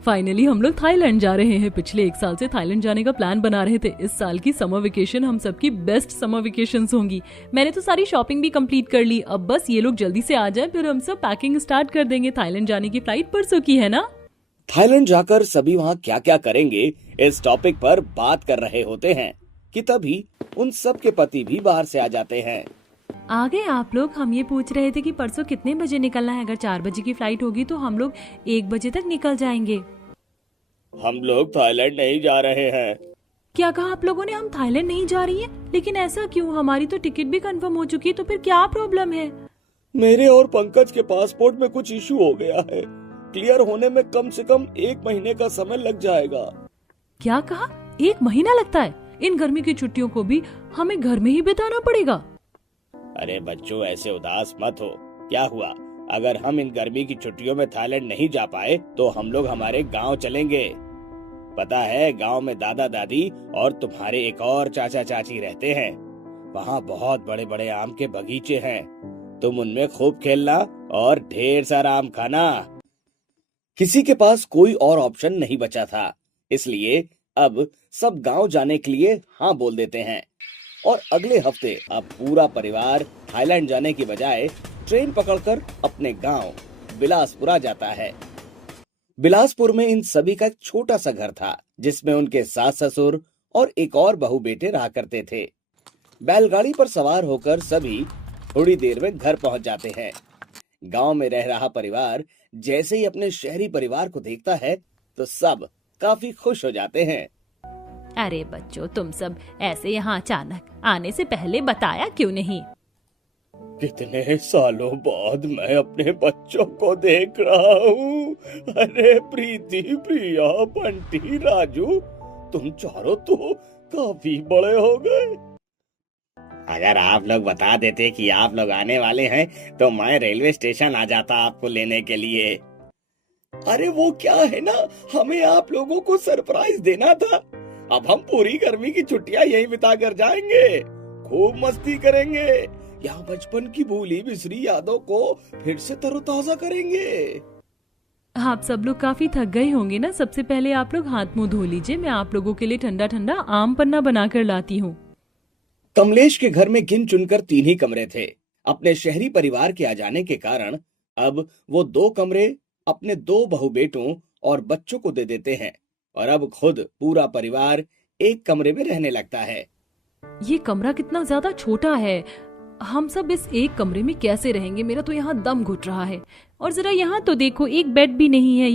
Finally हम लोग Thailand जा रहे हैं। पिछले 1 साल से थाईलैंड जाने का प्लान बना रहे थे। इस साल की समर वेकेशन हम सबकी बेस्ट समर वेकेशंस होंगी। मैंने तो सारी शॉपिंग भी कंप्लीट कर ली। अब बस ये लोग जल्दी से आ जाएं, फिर हम सब पैकिंग स्टार्ट कर देंगे। थाईलैंड जाने की फ्लाइट परसों की है ना। थाईलैंड जाकर सभी वहाँ क्या क्या करेंगे इस टॉपिक पर बात कर रहे होते हैं कि तभी उन सब के पति भी बाहर से आ जाते हैं। आ गए आप लोग। हम ये पूछ रहे थे कि परसों कितने बजे निकलना है। अगर 4 बजे की फ्लाइट होगी तो हम लोग 1 बजे तक निकल जाएंगे। हम लोग थाईलैंड नहीं जा रहे हैं। क्या कहा आप लोगों ने? हम थाईलैंड नहीं जा रही हैं? लेकिन ऐसा क्यों? हमारी तो टिकट भी कंफर्म हो चुकी है, तो फिर क्या प्रॉब्लम है? मेरे और पंकज के पासपोर्ट में कुछ इशू हो गया है। क्लियर होने में कम से कम 1 महीने का समय लग जाएगा। क्या कहा? 1 महीना लगता है? इन गर्मी की छुट्टियों को भी हमें घर में ही बिताना पड़ेगा। अरे बच्चों, ऐसे उदास मत हो। क्या हुआ? अगर हम इन गर्मी की छुट्टियों में थाईलैंड नहीं जा पाए तो हम लोग हमारे गांव चलेंगे। पता है, गांव में दादा दादी और तुम्हारे एक और चाचा चाची रहते हैं। वहाँ बहुत बड़े बड़े आम के बगीचे हैं। तुम उनमें खूब खेलना और ढेर सारा आम खाना। किसी के पास कोई और ऑप्शन नहीं बचा था, इसलिए अब सब गांव जाने के लिए हाँ बोल देते हैं। और अगले हफ्ते अब पूरा परिवार थाईलैंड जाने की बजाय ट्रेन पकड़कर अपने गांव बिलासपुर आ जाता है। बिलासपुर में इन सभी का एक छोटा सा घर था, जिसमें उनके सास ससुर और एक और बहू बेटे रहा करते थे। बैलगाड़ी पर सवार होकर सभी थोड़ी देर में घर पहुंच जाते हैं। गांव में रह रहा परिवार जैसे ही अपने शहरी परिवार को देखता है तो सब काफी खुश हो जाते हैं। अरे बच्चों, तुम सब ऐसे यहाँ अचानक आने से पहले बताया क्यों नहीं? कितने सालों बाद मैं अपने बच्चों को देख रहा हूँ। अरे प्रीति, प्रिया, बंटी, राजू, तुम चारों तो काफी बड़े हो गए। अगर आप लोग बता देते कि आप लोग आने वाले हैं तो मैं रेलवे स्टेशन आ जाता आपको लेने के लिए। अरे वो क्या है ना, हमें आप लोगों को सरप्राइज देना था। अब हम पूरी गर्मी की छुट्टियां यहीं बिता कर जाएंगे। खूब मस्ती करेंगे। यहाँ बचपन की भूली बिसरी यादों को फिर से तरोताजा करेंगे। आप सब लोग काफी थक गए होंगे ना। सबसे पहले आप लोग हाथ मुंह धो लीजिए। मैं आप लोगों के लिए ठंडा ठंडा आम पन्ना बनाकर लाती हूँ। कमलेश के घर में गिन चुनकर 3 ही कमरे थे। अपने शहरी परिवार के आ जाने के कारण अब वो 2 कमरे अपने 2 बहू बेटों और बच्चों को दे देते हैं और अब खुद पूरा परिवार एक कमरे में रहने लगता है। ये कमरा कितना ज्यादा छोटा है। हम सब इस एक कमरे में कैसे रहेंगे? मेरा तो यहाँ दम घुट रहा है। और जरा यहाँ तो देखो, एक बेड भी नहीं है।